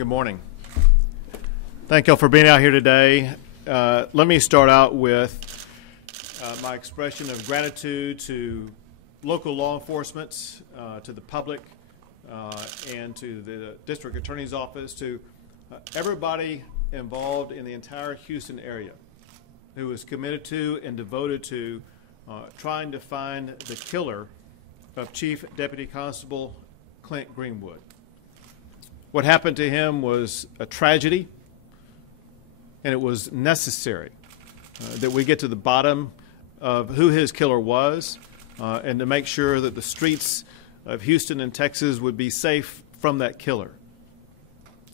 Good morning. Thank you all for being out here today. Let me start out with my expression of gratitude to local law enforcement, to the public, and to the district attorney's office, to everybody involved in the entire Houston area who is committed to and devoted to trying to find the killer of Chief Deputy Constable Clint Greenwood. What happened to him was a tragedy, and it was necessary that we get to the bottom of who his killer was and to make sure that the streets of Houston and Texas would be safe from that killer.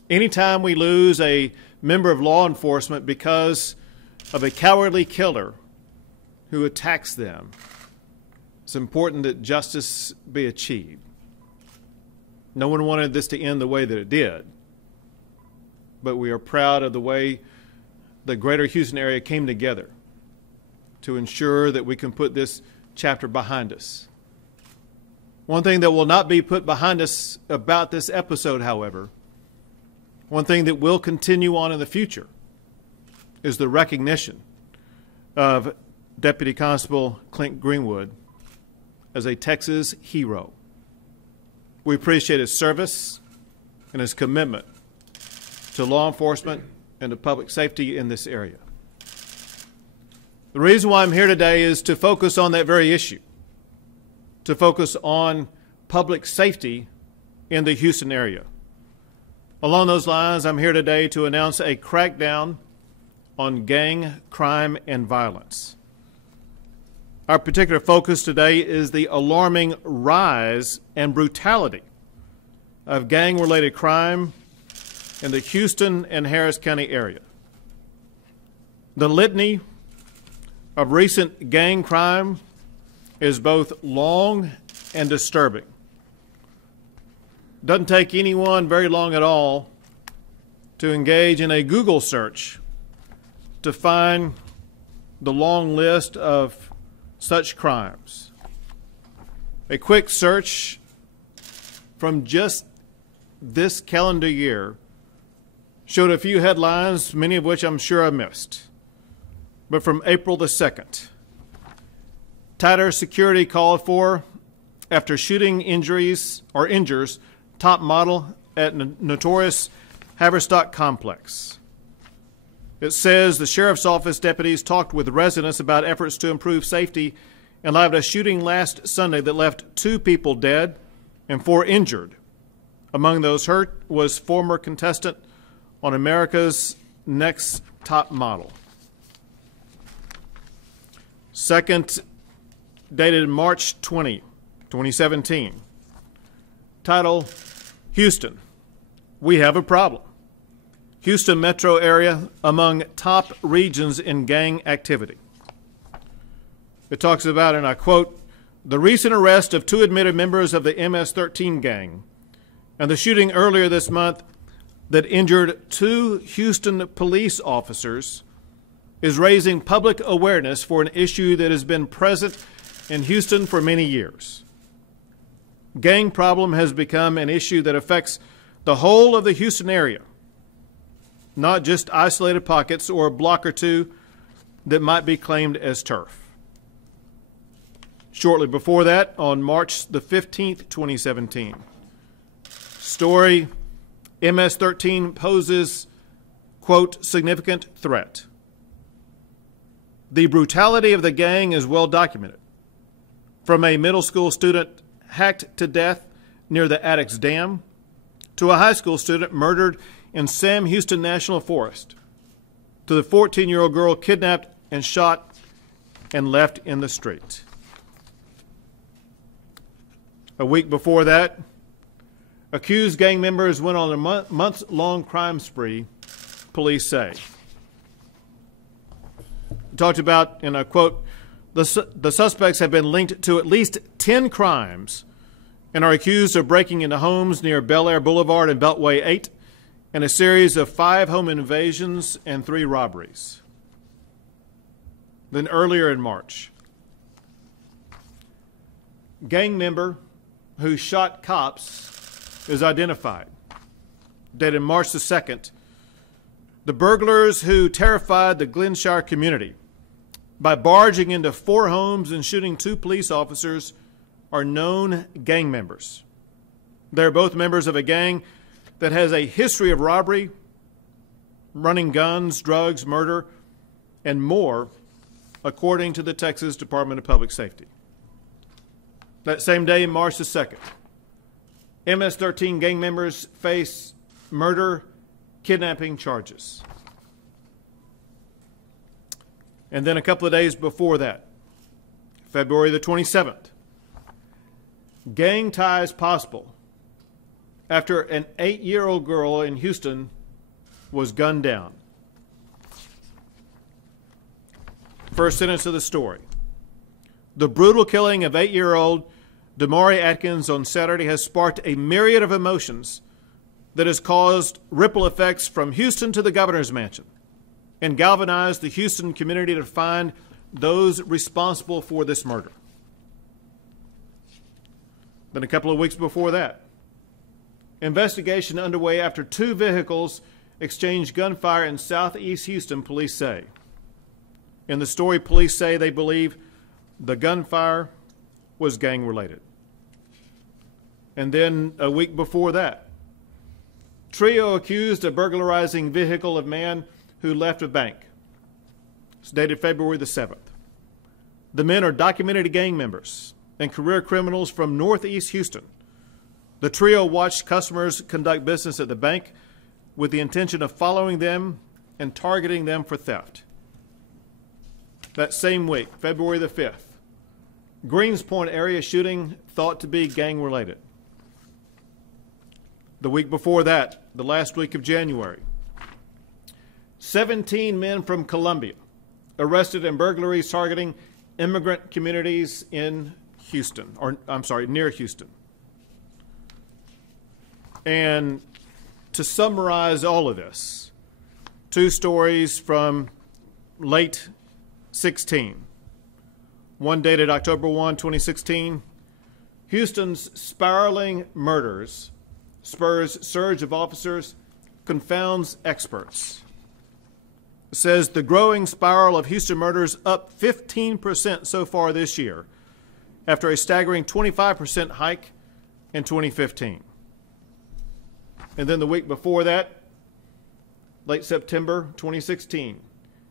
Anytime we lose a member of law enforcement because of a cowardly killer who attacks them, it's important that justice be achieved. No one wanted this to end the way that it did, but we are proud of the way the greater Houston area came together to ensure that we can put this chapter behind us. One thing that will not be put behind us about this episode, however, one thing that will continue on in the future is the recognition of Deputy Constable Clint Greenwood as a Texas hero. We appreciate his service and his commitment to law enforcement and to public safety in this area. The reason why I'm here today is to focus on that very issue, to focus on public safety in the Houston area. Along those lines, I'm here today to announce a crackdown on gang crime and violence. Our particular focus today is the alarming rise and brutality of gang-related crime in the Houston and Harris County area. The litany of recent gang crime is both long and disturbing. Doesn't take anyone very long at all to engage in a Google search to find the long list of such crimes. A quick search from just this calendar year showed a few headlines, many of which I'm sure I missed. But from April the 2nd, tighter security called for after shooting injures top model at notorious Haverstock complex. It says the sheriff's office deputies talked with residents about efforts to improve safety in light of a shooting last Sunday that left 2 people dead and 4 injured. Among those hurt was former contestant on America's Next Top Model. Second, dated March 20, 2017. Title, Houston, we have a problem. Houston metro area among top regions in gang activity. It talks about, and I quote, the recent arrest of 2 admitted members of the MS-13 gang and the shooting earlier this month that injured 2 Houston police officers is raising public awareness for an issue that has been present in Houston for many years. Gang problem has become an issue that affects the whole of the Houston area, not just isolated pockets or a block or two that might be claimed as turf. Shortly before that, on March the 15th, 2017, story, MS-13 poses, quote, significant threat. The brutality of the gang is well documented. From a middle school student hacked to death near the Addicts Dam to a high school student murdered in Sam Houston National Forest, to the 14-year-old girl kidnapped and shot and left in the street. A week before that, accused gang members went on a months-long crime spree, police say. Talked about, and I quote, the suspects have been linked to at least 10 crimes and are accused of breaking into homes near Bel Air Boulevard and Beltway 8, and a series of 5 home invasions and 3 robberies. Then earlier in March, gang member who shot cops is identified. dated March the 2nd, the burglars who terrified the Glenshire community by barging into 4 homes and shooting 2 police officers are known gang members. They're both members of a gang that has a history of robbery, running guns, drugs, murder, and more, according to the Texas Department of Public Safety. That same day, March the 2nd, MS-13 gang members face murder, kidnapping charges. And then a couple of days before that, February the 27th, gang ties possible after an 8-year-old girl in Houston was gunned down. First sentence of the story. The brutal killing of 8-year-old Damari Atkins on Saturday has sparked a myriad of emotions that has caused ripple effects from Houston to the governor's mansion and galvanized the Houston community to find those responsible for this murder. Then a couple of weeks before that, investigation underway after 2 vehicles exchanged gunfire in southeast Houston, police say. In the story, police say they believe the gunfire was gang-related. And then a week before that, trio accused of burglarizing vehicle of man who left a bank. It's dated February the 7th. The men are documented gang members and career criminals from northeast Houston. The trio watched customers conduct business at the bank with the intention of following them and targeting them for theft. That same week, February the 5th, Greenspoint area shooting thought to be gang-related. The week before that, the last week of January, 17 men from Columbia arrested in burglaries targeting immigrant communities in Houston, near Houston. And to summarize all of this, 2 stories from late 16. One dated October 1, 2016. Houston's spiraling murders spurs surge of officers, confounds experts. It says the growing spiral of Houston murders up 15% so far this year, after a staggering 25% hike in 2015. And then the week before that, late September 2016,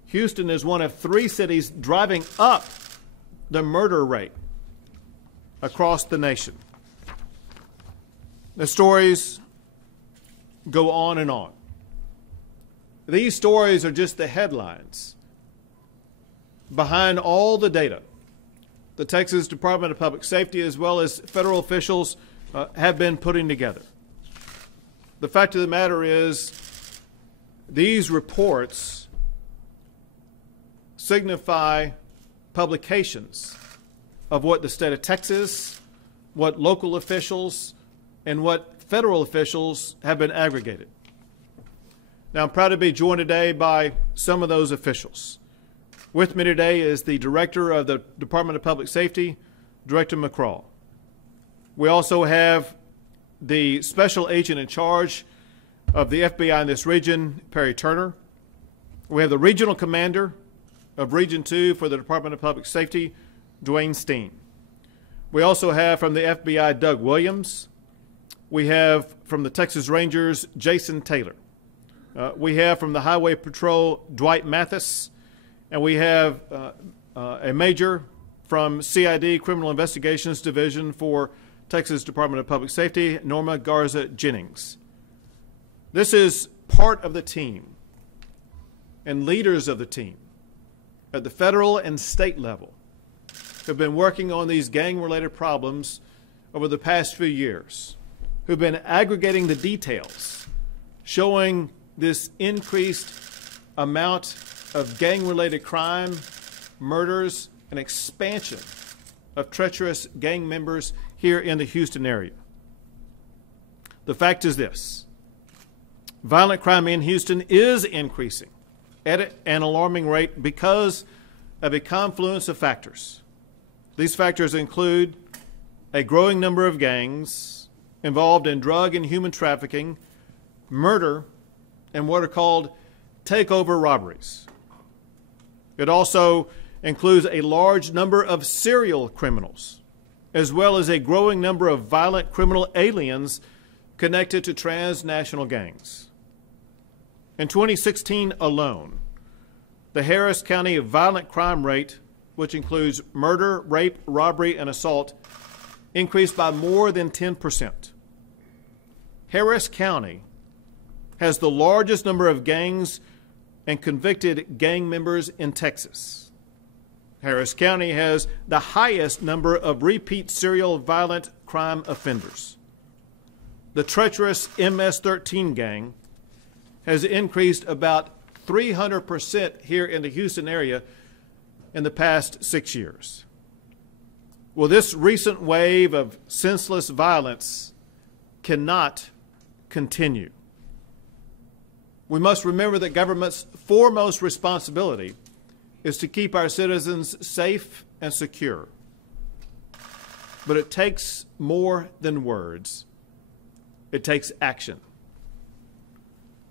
Houston is one of 3 cities driving up the murder rate across the nation. The stories go on and on. These stories are just the headlines behind all the data the Texas Department of Public Safety as well as federal officials have been putting together. The fact of the matter is, these reports signify publications of what the state of Texas, what local officials, and what federal officials have been aggregated. Now, I'm proud to be joined today by some of those officials. With me today is the Director of the Department of Public Safety, Director McCraw. We also have the Special Agent in charge of the FBI in this region, Perry Turner. We have the Regional Commander of Region 2 for the Department of Public Safety, Dwayne Steen. We also have from the FBI, Doug Williams. We have from the Texas Rangers, Jason Taylor. We have from the Highway Patrol, Dwight Mathis. And we have a major from CID, Criminal Investigations Division for Texas Department of Public Safety, Norma Garza Jennings. This is part of the team and leaders of the team at the federal and state level who've been working on these gang-related problems over the past few years, who've been aggregating the details, showing this increased amount of gang-related crime, murders, and expansion of treacherous gang members here in the Houston area. The fact is this: violent crime in Houston is increasing at an alarming rate because of a confluence of factors. These factors include a growing number of gangs involved in drug and human trafficking, murder, and what are called takeover robberies. It also includes a large number of serial criminals, as well as a growing number of violent criminal aliens connected to transnational gangs. In 2016 alone, the Harris County violent crime rate, which includes murder, rape, robbery, and assault, increased by more than 10%. Harris County has the largest number of gangs and convicted gang members in Texas. Harris County has the highest number of repeat serial violent crime offenders. The treacherous MS-13 gang has increased about 300% here in the Houston area in the past 6 years. Well, this recent wave of senseless violence cannot continue. We must remember that government's foremost responsibility is to keep our citizens safe and secure. But it takes more than words. It takes action.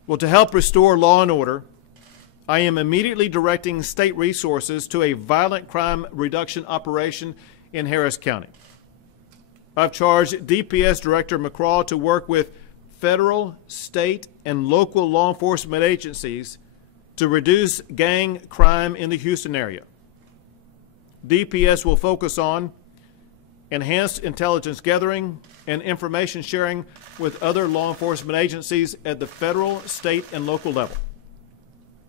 Well, to help restore law and order, I am immediately directing state resources to a violent crime reduction operation in Harris County. I've charged DPS Director McCraw to work with federal, state, and local law enforcement agencies to reduce gang crime in the Houston area. DPS will focus on enhanced intelligence gathering and information sharing with other law enforcement agencies at the federal, state, and local level.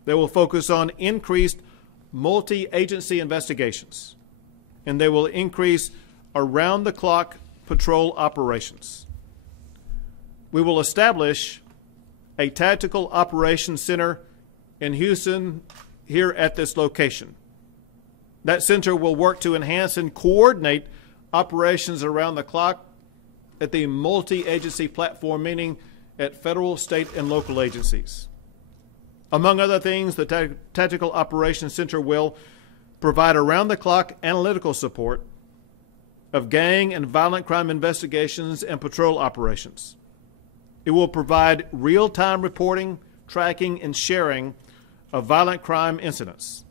They will focus on increased multi-agency investigations, and they will increase around-the-clock patrol operations. We will establish a tactical operations center in Houston here at this location. That center will work to enhance and coordinate operations around the clock at the multi-agency platform, meaning at federal, state, and local agencies. Among other things, the Tactical Operations Center will provide around-the-clock analytical support of gang and violent crime investigations and patrol operations. It will provide real-time reporting, tracking, and sharing of violent crime incidents.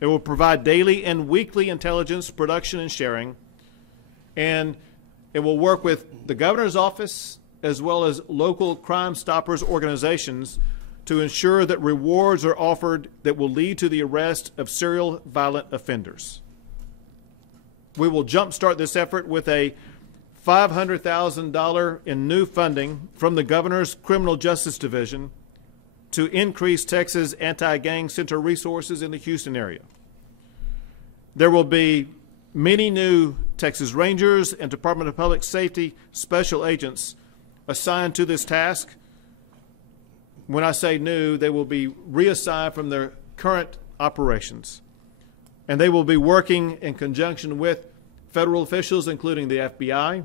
It will provide daily and weekly intelligence production and sharing, and it will work with the governor's office as well as local Crime Stoppers organizations to ensure that rewards are offered that will lead to the arrest of serial violent offenders. We will jumpstart this effort with a $500,000 in new funding from the Governor's Criminal Justice Division to increase Texas anti-gang center resources in the Houston area. There will be many new Texas Rangers and Department of Public Safety special agents assigned to this task. When I say new, they will be reassigned from their current operations, and they will be working in conjunction with federal officials, including the FBI,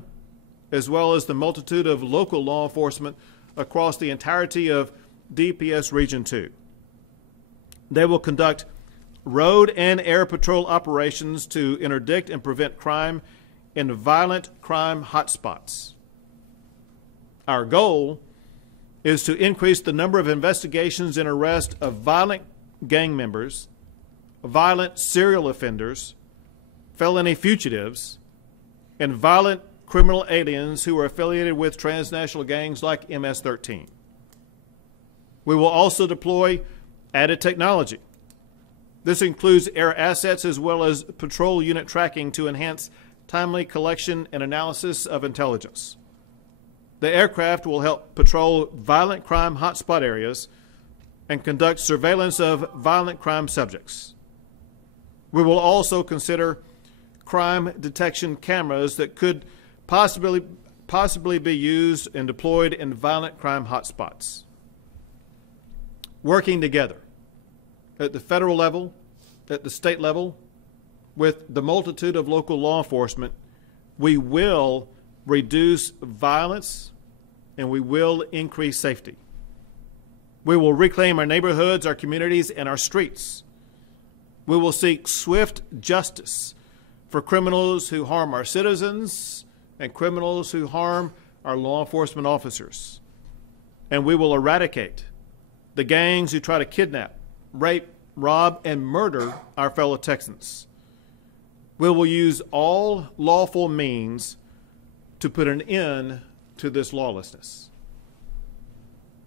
as well as the multitude of local law enforcement across the entirety of DPS Region 2. They will conduct road and air patrol operations to interdict and prevent crime in violent crime hotspots. Our goal is to increase the number of investigations and arrests of violent gang members, violent serial offenders, felony fugitives, and violent criminal aliens who are affiliated with transnational gangs like MS-13. We will also deploy added technology. This includes air assets as well as patrol unit tracking to enhance timely collection and analysis of intelligence. The aircraft will help patrol violent crime hotspot areas and conduct surveillance of violent crime subjects. We will also consider crime detection cameras that could possibly be used and deployed in violent crime hotspots. Working together at the federal level, at the state level, with the multitude of local law enforcement, we will reduce violence and we will increase safety. We will reclaim our neighborhoods, our communities, and our streets. We will seek swift justice for criminals who harm our citizens and criminals who harm our law enforcement officers. and we will eradicate the gangs who try to kidnap, rape, rob, and murder our fellow Texans. We will use all lawful means to put an end to this lawlessness.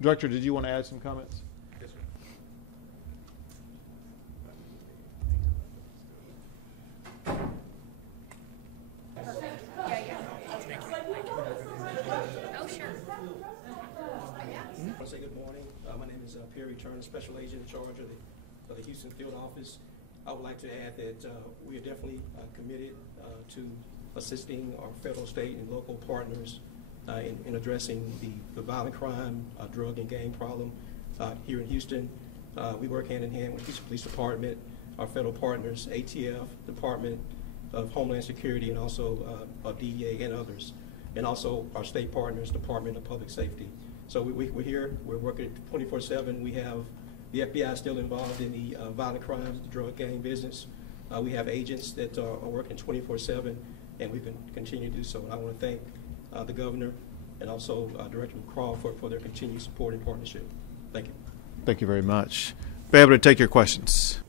Director, did you want to add some comments? Yes, sir. Oh, sure. I want to say good morning. My name is Perry Turner, Special Agent in charge of the Houston Field Office. I would like to add that we are definitely committed to assisting our federal, state, and local partners in addressing the violent crime, drug, and gang problem here in Houston. We work hand in hand with Houston Police Department, our federal partners, ATF, Department of Homeland Security, and also DEA and others, and also our state partners, Department of Public Safety. So we're here, we're working 24/7. We have the FBI still involved in the violent crimes, the drug gang business. We have agents that are working 24/7, and we can continue to do so. And I want to thank the governor and also Director McCraw for their continued support and partnership. Thank you. Thank you very much. Be able to take your questions.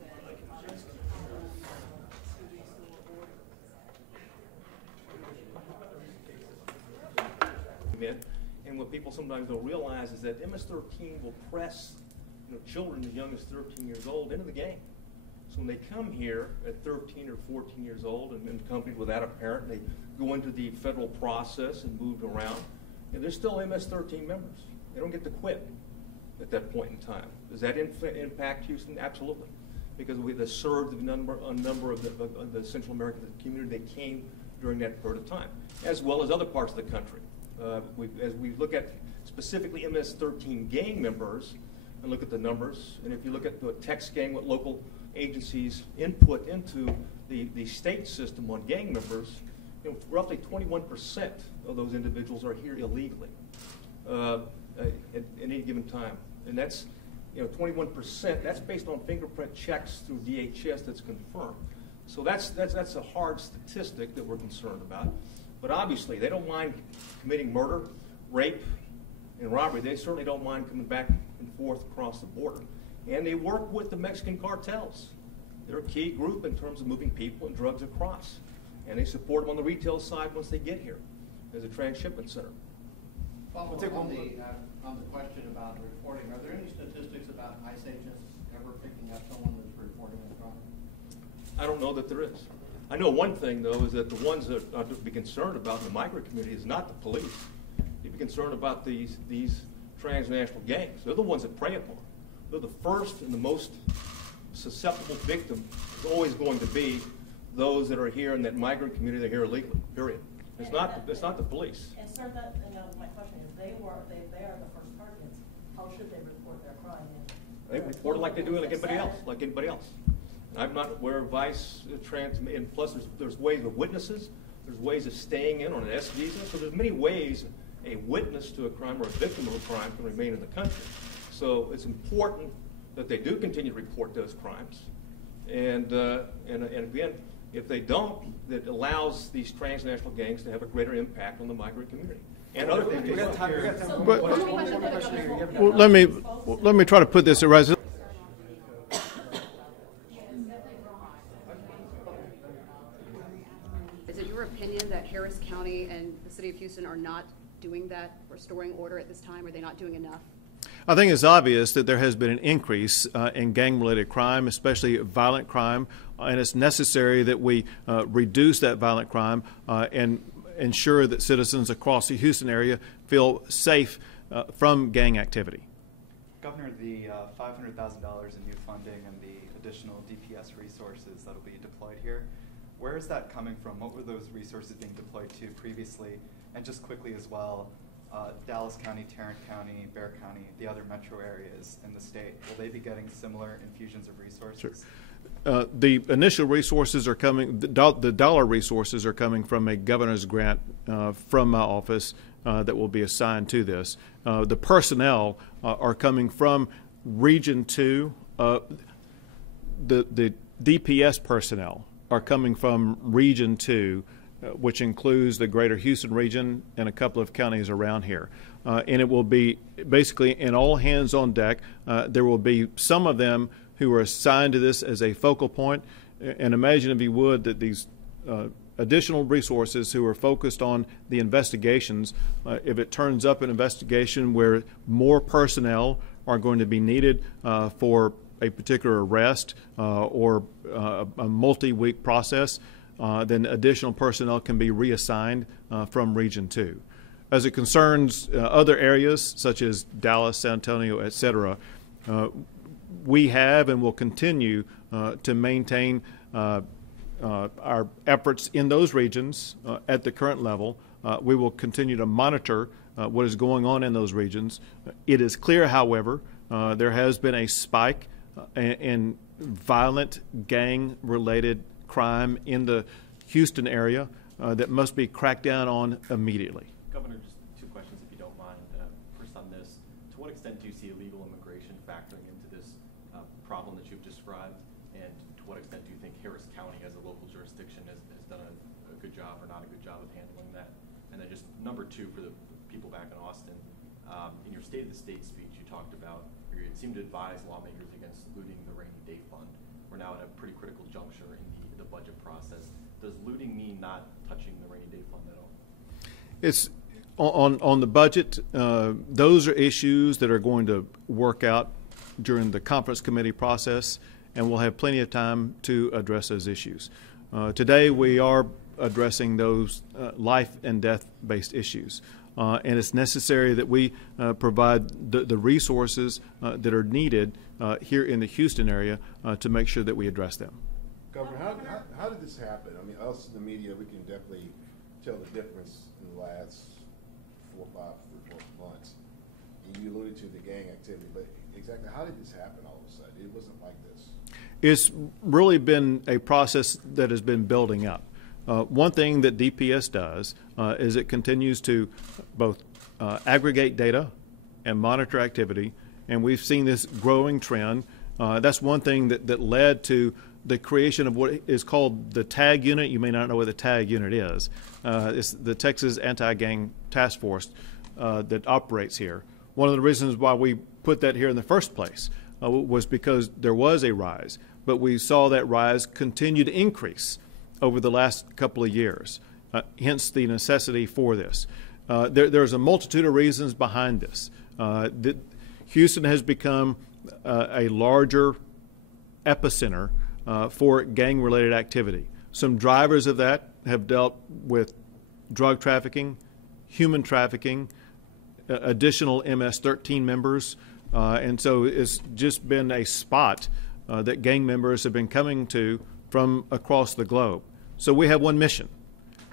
And what people sometimes don't realize is that MS-13 will press children as young as 13 years old into the gang. So when they come here at 13 or 14 years old and accompanied without a parent, they go into the federal process and moved around, and they're still MS-13 members. They don't get to quit at that point in time. Does that impact Houston? Absolutely. Because we the surge of a number of the Central American community that came during that period of time, as well as other parts of the country. As we look at specifically MS-13 gang members and look at the numbers, and if you look at the Tex gang, what local agencies input into the state system on gang members, roughly 21% of those individuals are here illegally at any given time. And that's 21%, that's based on fingerprint checks through DHS that's confirmed. So that's a hard statistic that we're concerned about. But obviously, they don't mind committing murder, rape, and robbery. They certainly don't mind coming back and forth across the border. And they work with the Mexican cartels. They're a key group in terms of moving people and drugs across. And they support them on the retail side once they get here as a transshipment center. Follow up on the question about reporting. Are there any statistics about ICE agents ever picking up someone that's reporting a crime? I don't know that there is. I know one thing, though, is that the ones that are to be concerned about in the migrant community is not the police. You'd be concerned about these transnational gangs. They're the ones that prey upon them. They're the first and the most susceptible victim is always going to be those that are here in that migrant community that are here illegally, period. It's not the police. And sir, my question is, they are the first targets. How should they report their crime? They report it like they do like anybody else. I'm not aware of vice and plus there's ways of witnesses, there's ways of staying in on an S visa, so there's many ways a witness to a crime or a victim of a crime can remain in the country. So it's important that they do continue to report those crimes. And again, if they don't, that allows these transnational gangs to have a greater impact on the migrant community. And other things. Well, let me try to put this right. Is it your opinion that Harris County and the City of Houston are not doing that, restoring order at this time? Are they not doing enough? I think it's obvious that there has been an increase in gang-related crime, especially violent crime, and it's necessary that we reduce that violent crime and ensure that citizens across the Houston area feel safe from gang activity. Governor, the $500,000 in new funding and the additional DPS resources that will be deployed here, where is that coming from? What were those resources being deployed to previously? And just quickly as well, Dallas County, Tarrant County, Bexar County, the other metro areas in the state, will they be getting similar infusions of resources? Sure. The initial resources are coming, the dollar resources are coming from a governor's grant from my office that will be assigned to this. The personnel are coming from Region 2. The DPS personnel are coming from Region 2 which includes the greater Houston region and a couple of counties around here. And it will be basically an all hands on deck. There will be some of them who are assigned to this as a focal point. And imagine, if you would, that these additional resources who are focused on the investigations, if it turns up an investigation where more personnel are going to be needed for a particular arrest or a multi-week process, then additional personnel can be reassigned from Region 2. As it concerns other areas such as Dallas, San Antonio, et cetera, we have and will continue to maintain our efforts in those regions at the current level. We will continue to monitor what is going on in those regions. It is clear, however, there has been a spike in violent gang-related crime in the Houston area that must be cracked down on immediately. Governor, just two questions if you don't mind. First on this, to what extent do you see illegal immigration factoring into this problem that you've described? And to what extent do you think Harris County as a local jurisdiction has done a good job or not a good job of handling that? And then just number two, for the people back in Austin, in your State of the State speech you talked about, or you seemed to advise lawmakers against looting the rainy day fund. We're now at a pretty critical juncture in the budget process. Does looting mean not touching the rainy day fund at all? It's on the budget. Those are issues that are going to work out during the conference committee process, and we'll have plenty of time to address those issues. Today we are addressing those life and death based issues, and it's necessary that we provide the resources that are needed here in the Houston area to make sure that we address them. Governor, how did this happen? I mean, us in the media, we can definitely tell the difference in the last 4 months. You alluded to the gang activity, but exactly how did this happen all of a sudden? It wasn't like this. It's really been a process that has been building up. One thing that DPS does is it continues to both aggregate data and monitor activity, and we've seen this growing trend. That's one thing that led to the creation of what is called the TAG unit. You may not know what the TAG unit is. It's the Texas Anti-Gang Task Force that operates here. One of the reasons why we put that here in the first place was because there was a rise, but we saw that rise continue to increase over the last couple of years, hence the necessity for this. There's a multitude of reasons behind this. Houston has become a larger epicenter for gang-related activity. Some drivers of that have dealt with drug trafficking, human trafficking, additional MS-13 members, and so it's just been a spot that gang members have been coming to from across the globe. So we have one mission,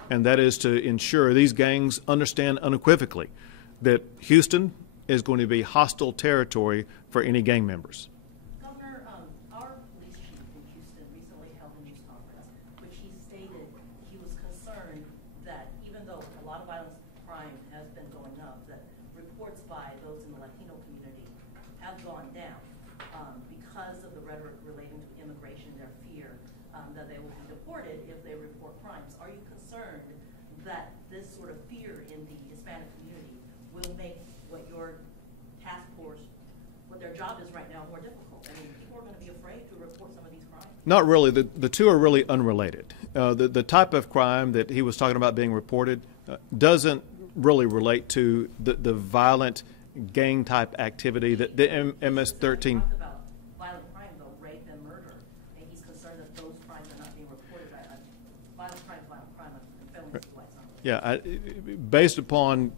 and that is to ensure these gangs understand unequivocally that Houston is going to be hostile territory for any gang members. Governor, our police chief in Houston recently held a news conference, which he stated he was concerned that even though a lot of violent crime has been going up, that reports by those in the Latino community have gone down because of the rhetoric relating to immigration, their fear that they will be deported if they report crimes. Are you concerned that this sort of fear in the Hispanic community will make what your task force, what their job is right now, more difficult? I mean, people are going to be afraid to report some of these crimes. Not really. The two are really unrelated. The type of crime that he was talking about being reported doesn't really relate to the violent gang-type activity that the MS-13... He talked about violent crime, though, rape and murder, and he's concerned that those crimes are not being reported. Violent crime, and felonies is why it's not reported. Yeah, based upon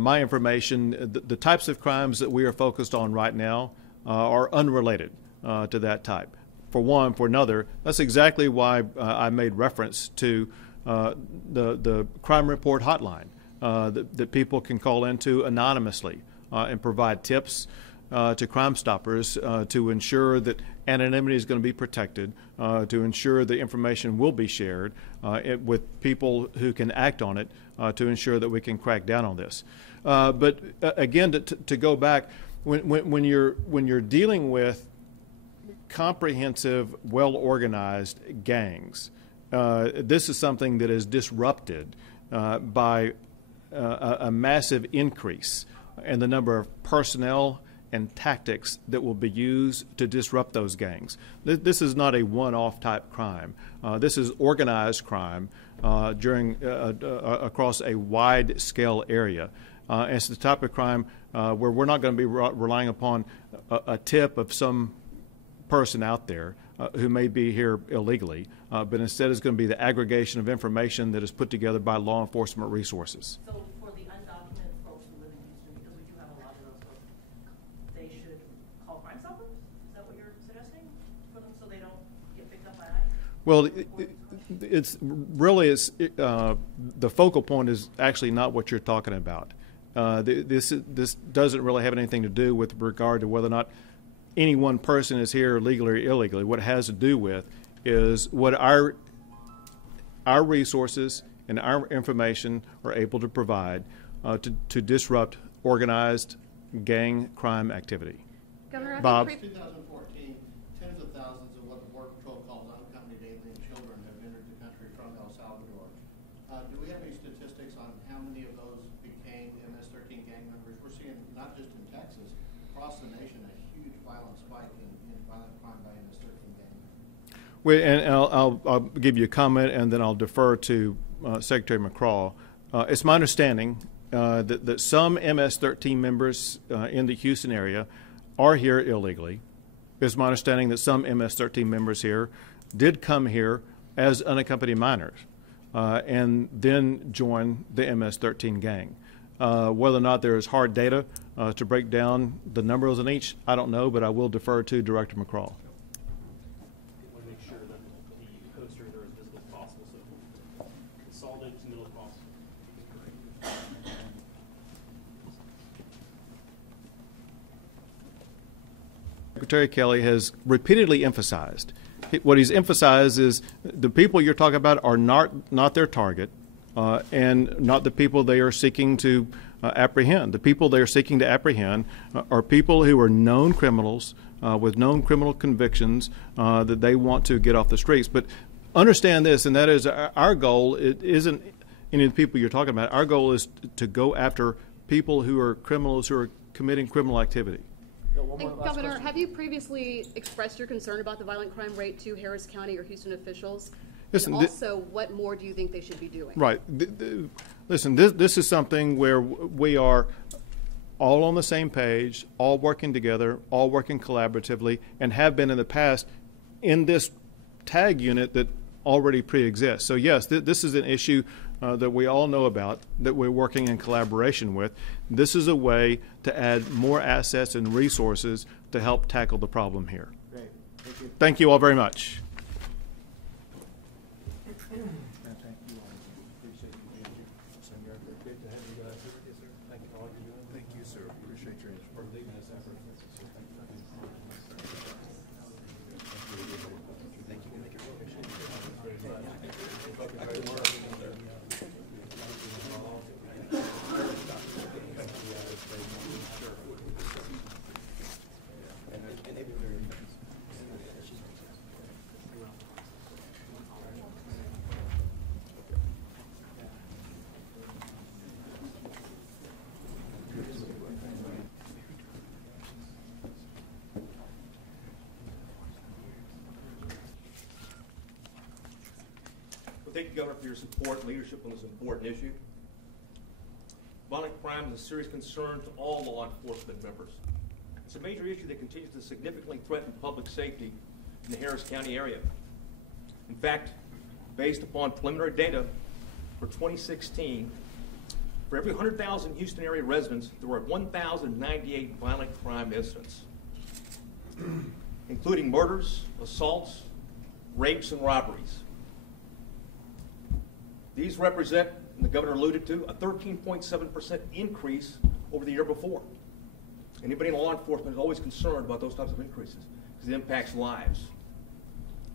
my information, the types of crimes that we are focused on right now are unrelated to that type. For one, for another, that's exactly why I made reference to the crime report hotline that people can call into anonymously and provide tips to Crime Stoppers to ensure that anonymity is going to be protected, to ensure the information will be shared with people who can act on it to ensure that we can crack down on this. But again, to go back, when you're dealing with comprehensive, well-organized gangs, this is something that is disrupted by a massive increase in the number of personnel and tactics that will be used to disrupt those gangs. This is not a one-off type crime. This is organized crime across a wide-scale area. And it's the type of crime where we're not going to be relying upon a tip of some person out there who may be here illegally, but instead it's going to be the aggregation of information that is put together by law enforcement resources. So for the undocumented folks who live in Houston, because we do have a lot of those folks, they should call Crime Stoppers? Is that what you're suggesting for them so they don't get picked up by ICE? Well, the focal point is actually not what you're talking about. This doesn't really have anything to do with regard to whether or not any one person is here legally or illegally. What it has to do with is what our resources and our information are able to provide to disrupt organized gang crime activity. Governor, Bob? In 2014, tens of thousands of what the Border Patrol calls unaccompanied alien children have entered the country from El Salvador. Do we have any statistics on how many of those became MS-13 gang members? We're seeing, not just in Texas, across the nation, a huge violent spike in violent crime by MS-13 gang members. Well, and I'll give you a comment, and then I'll defer to Secretary McCraw. It's my understanding that some MS-13 members in the Houston area are here illegally. It's my understanding that some MS-13 members here did come here as unaccompanied minors and then join the MS-13 gang. Whether or not there is hard data to break down the numbers in each, I don't know, but I will defer to Director McCraw. We want to make sure that the posters are as visible as possible, so consolidate as middle as possible. Secretary Kelly has repeatedly emphasized. What he's emphasized is the people you're talking about are not their target and not the people they are seeking to apprehend. The people they are seeking to apprehend are people who are known criminals with known criminal convictions that they want to get off the streets. But understand this, and that is our goal. It isn't any of the people you're talking about. Our goal is to go after people who are criminals who are committing criminal activity. And Governor, have you previously expressed your concern about the violent crime rate to Harris County or Houston officials? Listen, and also, what more do you think they should be doing? Right. Listen, this is something where we are all on the same page, all working together, all working collaboratively, and have been in the past in this tag unit that already pre-exists. So yes, this is an issue that we all know about, that we're working in collaboration with. This is a way to add more assets and resources to help tackle the problem here. Great. Thank you. Thank you all very much. Thank you all. Appreciate you being here. Great to have you guys here. Yes, sir. Thank you for all you're doing. Thank you, sir. Appreciate your For leading this effort. Thank you, Governor, for your support and leadership on this important issue. Violent crime is a serious concern to all law enforcement members. It's a major issue that continues to significantly threaten public safety in the Harris County area. In fact, based upon preliminary data for 2016, for every 100,000 Houston area residents, there were 1,098 violent crime incidents, including murders, assaults, rapes, and robberies. These represent, and the governor alluded to, a 13.7% increase over the year before. Anybody in law enforcement is always concerned about those types of increases because it impacts lives.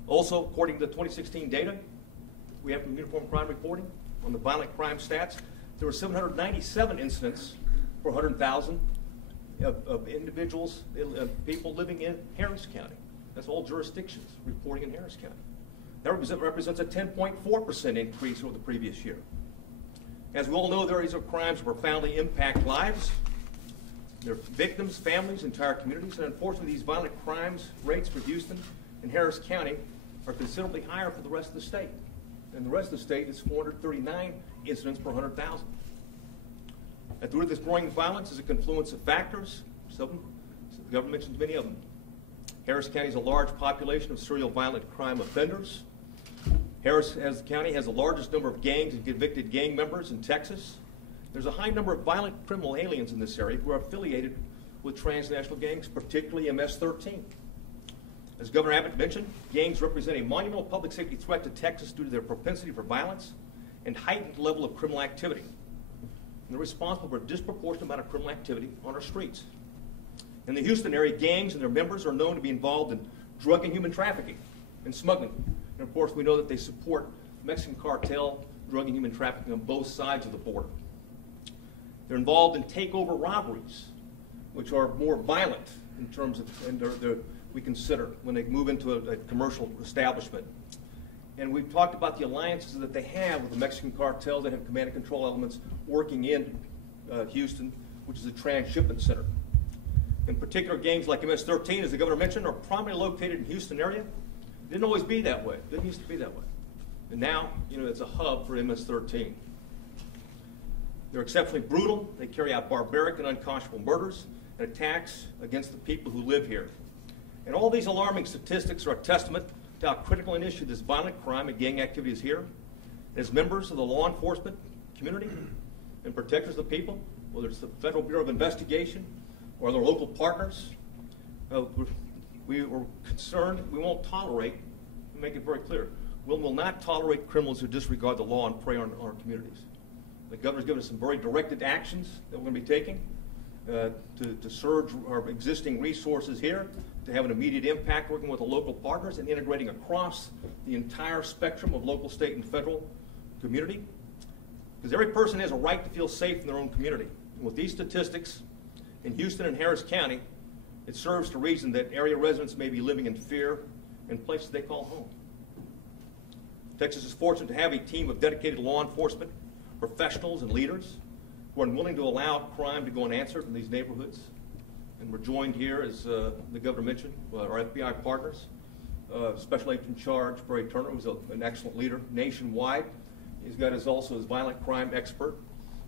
Also, according to the 2016 data we have from Uniform Crime Reporting on the violent crime stats, there were 797 incidents per 100,000 of individuals, people living in Harris County. That's all jurisdictions reporting in Harris County. That represents a 10.4% increase over the previous year. As we all know, these are crimes that profoundly impact lives, their victims, families, entire communities, and unfortunately these violent crimes rates for Houston and Harris County are considerably higher for the rest of the state. And the rest of the state is 439 incidents per 100,000. At the root of this growing violence is a confluence of factors. Some of them, the government mentions many of them. Harris County has a large population of serial violent crime offenders. Harris County has the largest number of gangs and convicted gang members in Texas. There's a high number of violent criminal aliens in this area who are affiliated with transnational gangs, particularly MS-13. As Governor Abbott mentioned, gangs represent a monumental public safety threat to Texas due to their propensity for violence and heightened level of criminal activity. And they're responsible for a disproportionate amount of criminal activity on our streets. In the Houston area, gangs and their members are known to be involved in drug and human trafficking and smuggling. And of course, we know that they support Mexican cartel, drug and human trafficking on both sides of the border. They're involved in takeover robberies, which are more violent in terms of, and we consider when they move into a commercial establishment. And we've talked about the alliances that they have with the Mexican cartel that have command and control elements working in Houston, which is a transshipment center. In particular, gangs like MS-13, as the governor mentioned, are prominently located in the Houston area. It didn't always be that way. It didn't used to be that way. And now, it's a hub for MS-13. They're exceptionally brutal. They carry out barbaric and unconscionable murders and attacks against the people who live here. And all these alarming statistics are a testament to how critical an issue this violent crime and gang activity is here. As members of the law enforcement community and protectors of the people, whether it's the Federal Bureau of Investigation or their local partners, we were concerned we won't tolerate, make it very clear, we will not tolerate criminals who disregard the law and prey on our communities. The governor's given us some very directed actions that we're going to be taking to surge our existing resources here, to have an immediate impact working with the local partners and integrating across the entire spectrum of local, state, and federal community. Because every person has a right to feel safe in their own community. And with these statistics, in Houston and Harris County, it serves to reason that area residents may be living in fear in places they call home. Texas is fortunate to have a team of dedicated law enforcement professionals and leaders who are unwilling to allow crime to go unanswered in these neighborhoods. And we're joined here, as the governor mentioned, our FBI partners, Special Agent in Charge, Barry Turner, who's an excellent leader nationwide. He's got also his violent crime expert.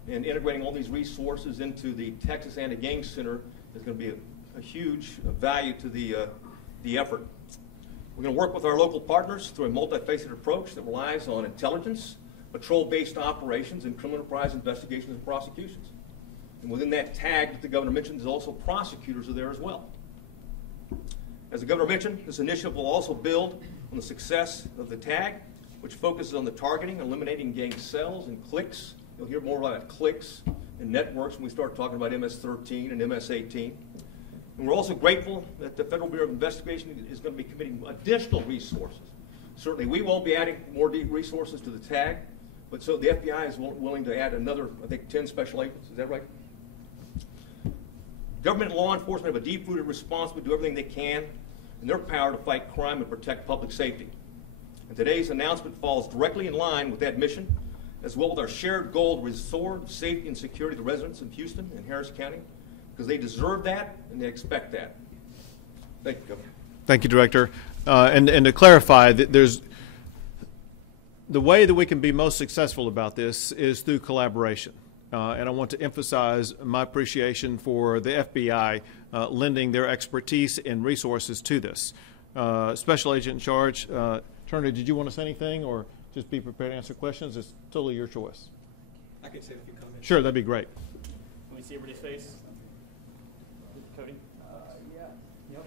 And integrating all these resources into the Texas Anti-Gang Center is going to be a huge value to the effort. We're going to work with our local partners through a multifaceted approach that relies on intelligence, patrol-based operations, and criminal enterprise investigations and prosecutions. And within that tag that the governor mentioned, there's also prosecutors are there as well. As the governor mentioned, this initiative will also build on the success of the tag, which focuses on the targeting and eliminating gang cells and cliques. You'll hear more about cliques and networks when we start talking about MS-13 and MS-18. And we're also grateful that the Federal Bureau of Investigation is going to be committing additional resources. Certainly we won't be adding more resources to the tag, but so the FBI is willing to add another, I think, 10 special agents. Is that right? Government and law enforcement have a deep-rooted responsibility to do everything they can in their power to fight crime and protect public safety. And today's announcement falls directly in line with that mission, as well as our shared goal to restore safety and security to the residents of Houston and Harris County, because they deserve that and they expect that. Thank you, Governor. Thank you, Director. And to clarify, there's the way that we can be most successful about this is through collaboration. And I want to emphasize my appreciation for the FBI lending their expertise and resources to this. Special Agent in Charge, Turner, did you want to say anything or just be prepared to answer questions? It's totally your choice. I can say a few comments. Sure, that'd be great. Can we see everybody's face? Cody? Yeah. Yep.